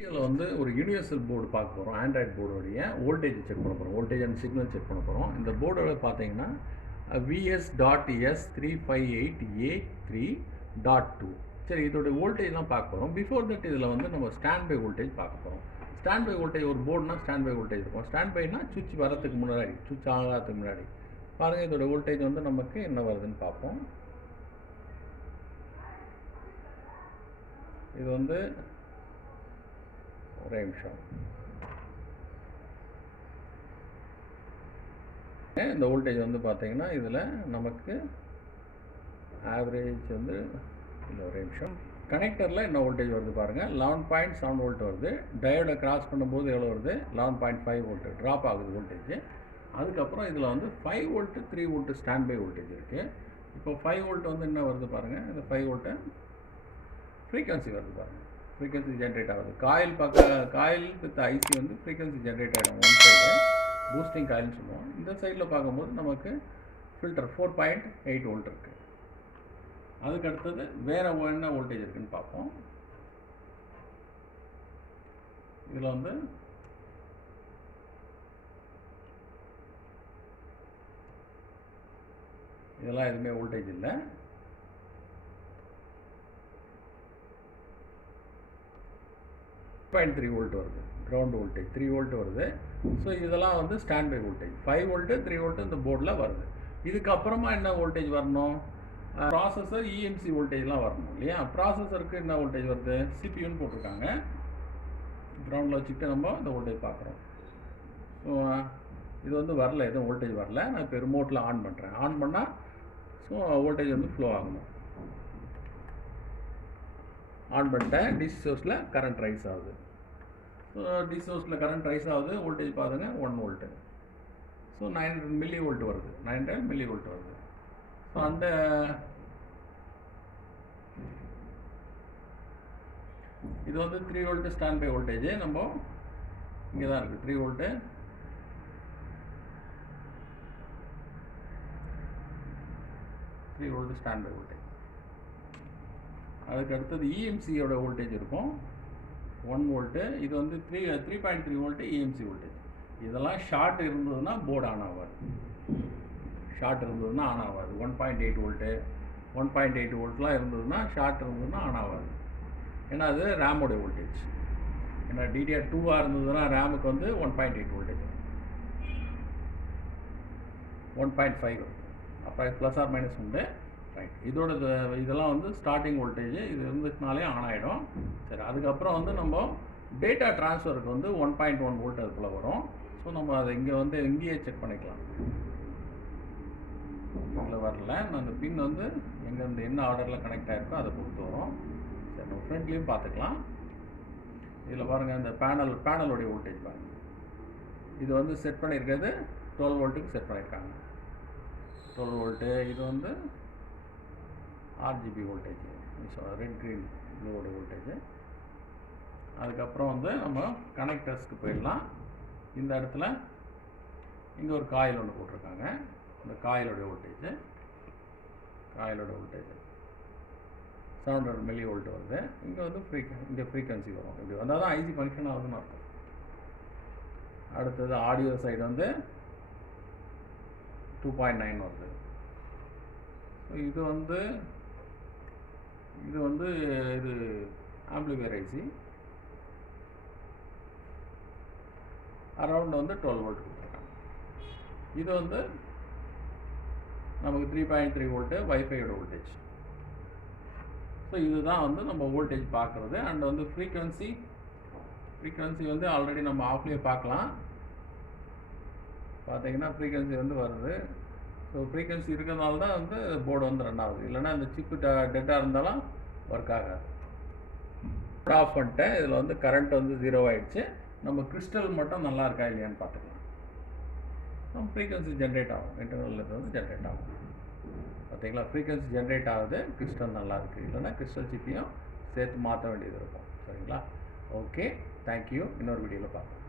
இதில் வந்து ஒரு யூனிவர்சல் போர்டு பார்க்க போகிறோம். ஆண்ட்ராய்டு போர்டோடைய வோல்டேஜ் செக் பண்ண போகிறோம். வோல்டேஜ் அண்ட் சிக்னல் செக் பண்ண போகிறோம். இந்த போர்டோட பார்த்தீங்கன்னா VS.S358A3.2. சரி, இதோடைய வோல்டேஜ்லாம் பார்க்க போகிறோம். பிஃபோர் தட் இதில் வந்து நம்ம ஸ்டாண்ட் பை வோல்டேஜ் பார்க்க போகிறோம். ஸ்டாண்ட் பை வோல்டேஜ் ஒரு போர்டுனா ஸ்டாண்ட் பை வோல்டேஜ் இருக்கும். ஸ்டாண்ட் பைனா சுவிட்ச் வரத்துக்கு முன்னாடி, சுவிட்ச் ஆகாததுக்கு முன்னாடி பாருங்கள் இதோட வோல்டேஜ் வந்து நமக்கு என்ன வருதுன்னு பார்ப்போம். இது வந்து ஒரே நிமிஷம். இந்த வோல்டேஜ் வந்து பார்த்தீங்கன்னா இதில் நமக்கு ஆவரேஜ் வந்து இல்லை, ஒரே நிமிஷம். கனெக்டரில் என்ன வோல்டேஜ் வருது பாருங்கள், 11.7 வோல்ட் வருது. டயோடை கிராஸ் பண்ணும்போது எவ்வளோ வருது, 11.5 வோல்ட் ட்ராப் ஆகுது வோல்டேஜ். அதுக்கப்புறம் இதில் வந்து 5 volt 3 volt standby voltage இருக்குது. இப்போ 5 வோல்ட் வந்து என்ன வருது பாருங்கள், இந்த 5 வோல்ட்டு ஃப்ரீக்வன்சி வருது பாருங்கள், ஃப்ரீக்வன்சி ஜென்ரேட் ஆகுது. காயில் வித் ஐசி வந்து ஃப்ரீக்வன்சி ஜென்ரேட் ஆகிடும். ஒன் சைடு பூஸ்டிங் காயில்னு சொல்லுவோம். இந்த சைடில் பார்க்கும்போது நமக்கு ஃபில்டர் 4.8 வோல்ட் இருக்குது. அதுக்கு அடுத்தது வேறு என்ன வோல்டேஜ் இருக்குதுன்னு பார்ப்போம். இதில் வந்து இதெல்லாம் எதுவுமே வோல்டேஜ் இல்லை. .3 வோல்ட் வருது, கிரவுண்ட் வோல்டேஜ் 3 வோல்ட் வருது. ஸோ இதெல்லாம் வந்து standby voltage. 5 volt 3 volt இந்த போர்டில் வருது. இதுக்கப்புறமா என்ன வோல்டேஜ் வரணும், ப்ராசஸர் இஎம்சி வோல்டேஜ்லாம் வரணும் இல்லையா. ப்ராசஸருக்கு என்ன வோல்டேஜ் வருது, சிபியூன்னு போட்டிருக்காங்க. கிரவுண்டில் வச்சுக்கிட்டு நம்ம இந்த வோல்டேஜ் பார்க்குறோம். ஸோ இது வந்து வரல, எதுவும் வோல்டேஜ் வரல. நான் இப்போ ரிமோட்டில் ஆன் பண்ணுறேன். ஆன் பண்ணால் ஸோ வோல்டேஜ் வந்து ஃப்ளோ ஆகணும். ஆன் பண்ணிட்டேன். டிசி சோர்ஸில் கரண்ட் ரைஸ் ஆகுது. ஸோ டிசி சோர்ஸில் கரண்ட் ரைஸ் ஆகுது. வோல்டேஜ் பாருங்கள் 1 வோல்ட்டு. ஸோ 900 மில்லி வோல்ட் வருது, 900 மில்லி வோல்ட் வருது. ஸோ அந்த இது வந்து 3 வோல்ட்டு ஸ்டாண்ட் பை வோல்டேஜ். நம்ம இங்கே தான் இருக்குது 3 வோல்ட்டு. Standby voltage. அதுக்கு அடுத்தது இஎம்சியோட வோல்டேஜ் இருக்கும் 1 வோல்ட்டு. இது வந்து 3.3 வோல்ட்டு இஎம்சி வோல்டேஜ். இதெல்லாம் ஷார்ட் இருந்ததுன்னா போர்டு ஆன் ஆகாது. ஷார்ட் இருந்ததுன்னா ஆன் ஆகாது. 1.8 வோல்ட்டு 1.8 வோல்ட்லாம் இருந்ததுன்னா ஷார்ட் இருந்ததுன்னா ஆன் ஆகாது. ஏன்னா அது ரேமோட வோல்டேஜ். ஏன்னா DDR 2ஆக இருந்ததுன்னா ரேமுக்கு வந்து 1.8 வோல்டேஜ், 1.5 வருது. அப்புறம் ப்ளஸ் ஆர் மைனஸ் உண்டு. ரைட், இதோட இதெல்லாம் வந்து ஸ்டார்டிங் வோல்டேஜ். இது இருந்துச்சுனாலே ஆன் ஆகிடும். சரி, அதுக்கப்புறம் வந்து நம்ம டேட்டா ட்ரான்ஸ்ஃபருக்கு வந்து 1.1 வோல்ட் அதுக்குள்ளே வரும். ஸோ நம்ம அதை இங்கே வந்து இங்கேயே செக் பண்ணிக்கலாம். இதில் வரல. நான் அந்த பின் வந்து எங்கேருந்து என்ன ஆர்டரில் கனெக்ட் ஆகிருக்கோ அதை பொறுத்து வரும். சரி, நம்ம ஃப்ரண்ட்லேயும் பார்த்துக்கலாம். இதில் பாருங்கள், இந்த பேனலோடைய வோல்டேஜ் பாருங்கள். இது வந்து செட் பண்ணியிருக்கிறது 12 வோல்ட்டுக்கு செட் பண்ணியிருக்காங்க. 12 வோல்ட்டு. இது வந்து ஆர்ஜிபி வோல்டேஜ், ரெட் க்ரீன் ப்ளூவோட வோல்டேஜ். அதுக்கப்புறம் வந்து நம்ம கனெக்டர்ஸ்க்கு போயிடலாம். இந்த இடத்துல இங்கே ஒரு காயில் ஒன்று போட்டிருக்காங்க. இந்த காயிலோடைய வோல்டேஜ் 700 மில்லி வோல்ட் வருது. இங்கே வந்து இங்கே ஃப்ரீக்வன்சி வரும். இப்படி வந்தால் தான் ஐசி ஃபங்க்ஷன் ஆகுதுன்னு அர்த்தம். அடுத்தது ஆடியோ சைடு வந்து 2.9 வருது. ஸோ இது ஆம்பிளிஃபையர் ஐசி. அரவுண்ட் வந்து 12 வோல்ட் கொடுத்துருக்காங்க. இது வந்து நமக்கு 3.3 வோல்ட்டு வைஃபையோட வோல்டேஜ். ஸோ இதுதான் வந்து நம்ம வோல்டேஜ் பார்க்குறது. அண்ட் வந்து ஃப்ரீக்வன்சி வந்து ஆல்ரெடி நம்ம ஆஃப்லேயே பார்க்கலாம். பார்த்தீங்கன்னா ஃப்ரீக்வன்சி வந்து வருது. ஸோ ஃப்ரீக்வன்சி இருக்கிறதுனால தான் வந்து போர்டு வந்து ரன் ஆகுது. இல்லைன்னா இந்த சிப்பு டெட்டாக இருந்தாலும் ஒர்க் ஆகாது. ஆஃப் பண்ணிட்டேன். இதில் வந்து கரண்ட் வந்து 0 ஆகிடுச்சு. நம்ம கிறிஸ்டல் மட்டும் நல்லா இருக்கா இல்லையான்னு பார்த்துக்கலாம். நம்ம ஃப்ரீக்வன்சி ஜென்ரேட் ஆகும், இன்டர்னல் வந்து ஜென்ரேட் ஆகும். பார்த்தீங்களா, ஃப்ரீக்வன்சி ஜென்ரேட் ஆகுது. கிறிஸ்டல் நல்லா இருக்குது. இல்லைன்னா கிறிஸ்டல் சிப்பையும் சேர்த்து மாற்ற வேண்டியது இருக்கும். சரிங்களா, ஓகே, தேங்க்யூ. இன்னொரு வீடியோவில் பார்க்கலாம்.